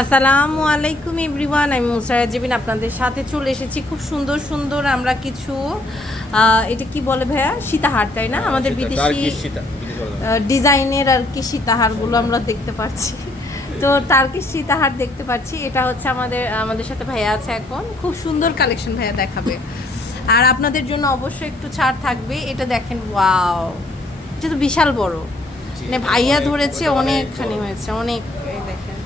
আসসালামু আলাইকুম এভরিওয়ান, আমি মুসারাত জেবিন আপনাদের সাথে চলে এসেছি। খুব সুন্দর সুন্দর আমরা কিছু এটা কি বলে ভাইয়া, সীতাহার, তাই না? আমাদের বিদেশি ডিজাইনের আর কি সীতাহারগুলো আমরা দেখতে পাচ্ছি। তো টার্কিশ সীতাহার দেখতে পাচ্ছি। এটা হচ্ছে আমাদের সাথে ভাইয়া আছে এখন। খুব সুন্দর কালেকশন ভাইয়া দেখাবে, আর আপনাদের জন্য অবশ্যই একটু ছাড় থাকবে। এটা দেখেন, ওয়াও, এটা তো বিশাল বড়, মানে ভাইয়া ধরেছে অনেকখানি হয়েছে, অনেক, দেখেন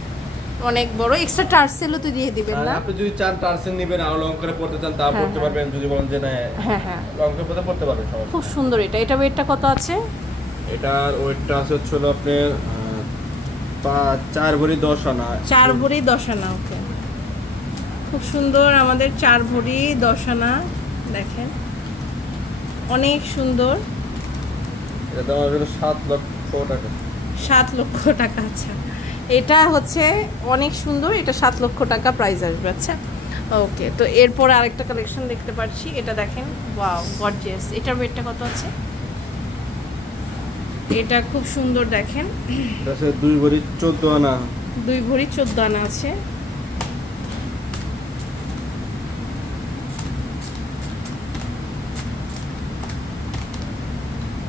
অনেক বড়। এক্সট্রা টার্সেলও তো দিয়ে দিবেন না? আপনি যদি চান টার্সেল নেবেন আর লং করে পড়তে চান তা পড়তে পারবেন, যদি বলেন যে না হ্যাঁ লং করে পড়তে পারবেন। খুব সুন্দর। এটা ওয়েটটা কত আছে? এটার ওয়েটটা আছে হচ্ছে আপনার 4 ভরি 10 আনা। 4 ভরি 10 আনা। ওকে, খুব সুন্দর। আমাদের 4 ভরি 10 আনা, দেখেন অনেক সুন্দর। এটা দাম হবে 7 লক্ষ টাকা। 7 লক্ষ টাকা। আচ্ছা, এটা হচ্ছে অনেক সুন্দর। এটা 7 লক্ষ টাকা প্রাইস আসবে। আচ্ছা, ওকে। তো এরপর আরেকটা কালেকশন দেখতে পাচ্ছি। এটা দেখেন, ওয়াও, গর্জিয়াস। এটার ওয়েটটা কত আছে? এটা খুব সুন্দর, দেখেন। এটা আছে 2 ভরি 14 আনা। 2 ভরি 14 আনা আছে।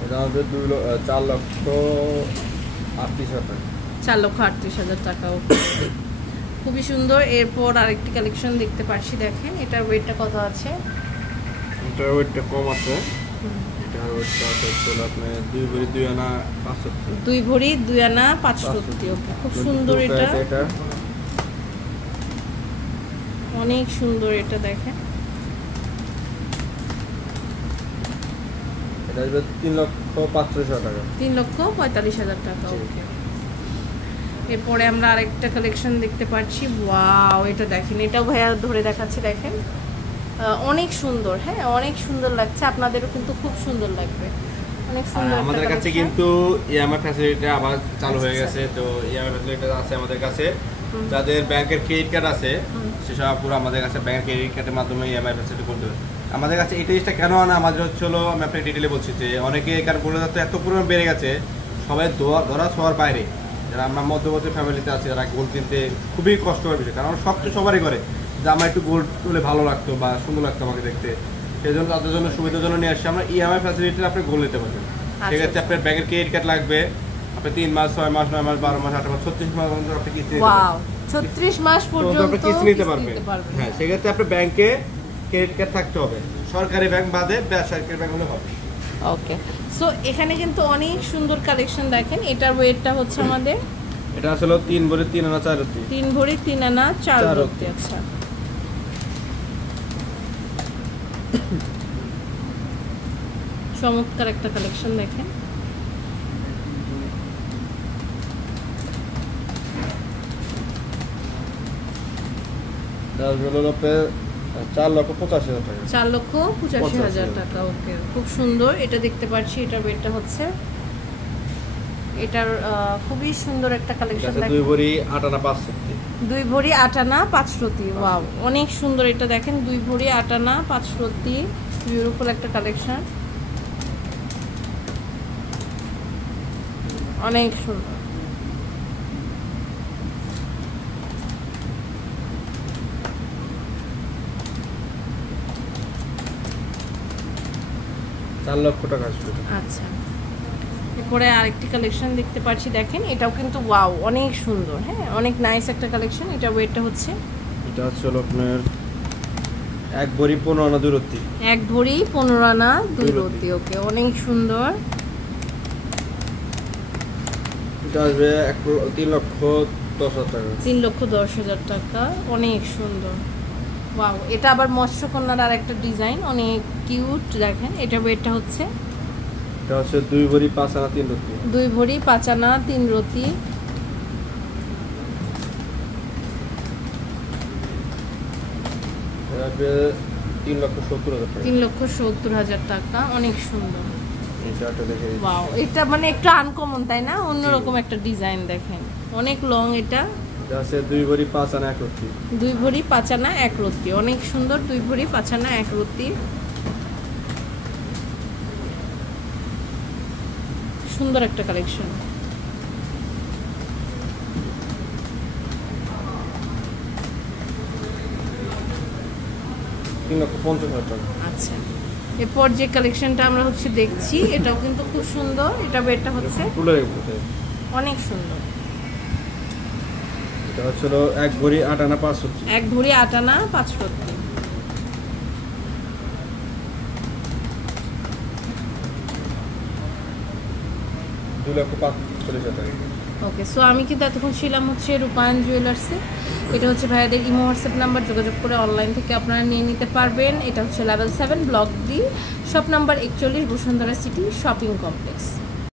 এটা হবে 4 লক্ষ 38 হাজার টাকা। 4 লক্ষ 38 হাজার টাকা। ওকে, খুবই সুন্দর। এরপর আরেকটি কালেকশন দেখতে পাচ্ছি, দেখেন। এটার ওয়েটটা কত আছে? এটার ওয়েটটা কম আছে। এটার ওয়েটটা আছে আপনার 2 ভরি 2 আনা 500। 2 ভরি 2 আনা 500। ওকে, খুব সুন্দর। এটা অনেক সুন্দর। এটা দেখেন, এটা হবে 3 লক্ষ 45 হাজার টাকা। 3 লক্ষ 45 হাজার টাকা। ওকে, এরপরে আমরা আরেকটা কালেকশন দেখতে পাচ্ছি। ওয়াও, এটা দেখেন। এটাও ভাইয়া ধরে দেখাচ্ছি, দেখেন অনেক সুন্দর। হ্যাঁ, অনেক সুন্দর লাগছে। আপনাদেরও কিন্তু খুব সুন্দর লাগবে, অনেক সুন্দর। আমাদের কাছে কিন্তু ইএমআই ফ্যাসিলিটি আবার চালু হয়ে গেছে। তো ইএমআই ফ্যাসিলিটি আছে আমাদের কাছে। যাদের ব্যাংকের ক্রেডিট কার্ড আছে সেসব পুরো আমাদের কাছে ব্যাংকের ক্রেডিট কার্ডের মাধ্যমে ইএমআই ফ্যাসিলিটি করতে হবে। আমাদের কাছে এই জিনিসটা কেন আনা, আমাদের হচ্ছে আমি আপনাকে ডিটেলে বলছি যে অনেকে এখানে বলে যাচ্ছে এত পরিমাণ বেড়ে গেছে, সবাই ধরা ছোঁয়ার বাইরে। যারা আমরা মধ্যবর্তী ফ্যামিলিতে আছি, যারা গোল্ড কিনতে খুবই কষ্টকর বিষয়, কারণ সব তো সবারই করে যে আমার একটু গোল্ড হলে ভালো লাগতো বা সুন্দর লাগতো আমাকে দেখতে। সেই জন্য তাদের জন্য সুবিধার জন্য নিয়ে আসছি আমরা ইএমআই ফ্যাসিলিটি। আপনি গোল্ড নিতে পারবেন। ঠিক আছে, আপনার ব্যাংকের ক্রেডিট কার্ড লাগবে, আপনি 3 মাস 6 মাস 9 মাস 12 মাস 8 মাস 36 মাস পর্যন্ত আপনি কিস্তি নিতে পারবেন। 36 মাস পর্যন্ত আপনি কিস্তি নিতে পারবেন। হ্যাঁ, সেক্ষেত্রে আপনার ব্যাংকে ক্রেডিট কার্ড থাকতে হবে। সরকারি ব্যাংক বাদে বেসরকারি ব্যাংক হলে হবে। ওকে, সো এখানে কিন্তু অনেক সুন্দর কালেকশন দেখেন। এটার ওয়েটটা হচ্ছে আমাদের, এটা আসলে 3 ভরি 3 আনা 4 রতি। 3 ভরি 3 আনা 4 রতি। আচ্ছা, চমৎকার একটা কালেকশন দেখেন। তার হলো 4 লক্ষ 85 হাজার টাকা। 4 লক্ষ 85 হাজার টাকা। ওকে, খুব সুন্দর। এটা দেখতে পাচ্ছি। এটার ওয়েটটা হচ্ছে, এটার খুবই সুন্দর একটা কালেকশন দেখেন। 2 ভরি 8 আনা 5 রতি। 2 ভরি 8 আনা 5 রতি। ওয়াও, অনেক সুন্দর। এটা দেখেন, 2 ভরি 8 আনা 5 রতি। বিউটিফুল একটা কালেকশন, অনেক সুন্দর। চার লক্ষ টাকা আসবে। আচ্ছা, এরপরে আরেকটি কালেকশন দেখতে পাচ্ছি, দেখেন। এটাও কিন্তু ওয়াও, অনেক সুন্দর। হ্যাঁ, অনেক নাইস একটা কালেকশন। এটা ওয়েটটা হচ্ছে, এটা হচ্ছে আপনার 1 ভরি 15 আনা 2 রতি। 1 ভরি 15 আনা 2 রতি। ওকে, অনেক সুন্দর। এটা আসবে 3 লক্ষ 10 হাজার টাকা। 3 লক্ষ 10 হাজার টাকা। অনেক সুন্দর। ওয়াও, এটা আবার মৎস্যকন্যার আর একটা ডিজাইন, অনেক কিউট। দেখেন, এটা ওয়েটটা হচ্ছে, এটা হচ্ছে 2 ভরি 5 আনা 3 রতি। 2 ভরি 5 আনা 3 রতি। এটা আসবে 3 লক্ষ 70 হাজার টাকা। 3 লক্ষ 70 হাজার টাকা। অনেক সুন্দর। এটা দেখে, ওয়াও, এটা মানে একটু আনকমন, তাই না? অন্যরকম একটা ডিজাইন। দেখেন, অনেক লং। এটা আছে 2 ভরি 5 আনা 1 রতি। 2 ভরি 5 আনা 1 রতি। অনেক সুন্দর। 2 ভরি 5 আনা 1 রতি। সুন্দর একটা কালেকশন। 3,50,000 টাকা। আচ্ছা, এরপর যে কালেকশনটা আমরা হচ্ছে দেখছি এটাও কিন্তু খুব সুন্দর। এটা বেডটা হচ্ছে অনেক সুন্দর। এটা হচ্ছে 1 ভরি 8 আনা 5 রত্তি। 1 ভরি 8 আনা 5 রত্তি। ওকে, সো আমি কিন্তু এতক্ষণ ছিলাম হচ্ছে রূপায়ণ জুয়েলার্সে। এটা হচ্ছে ভাইয়াদের ইমো হোয়াটসঅ্যাপ নাম্বার, যোগাযোগ করে অনলাইন থেকে আপনারা নিয়ে নিতে পারবেন। এটা হচ্ছে level 7 block D, shop number 41, Bashundhara city shopping complex.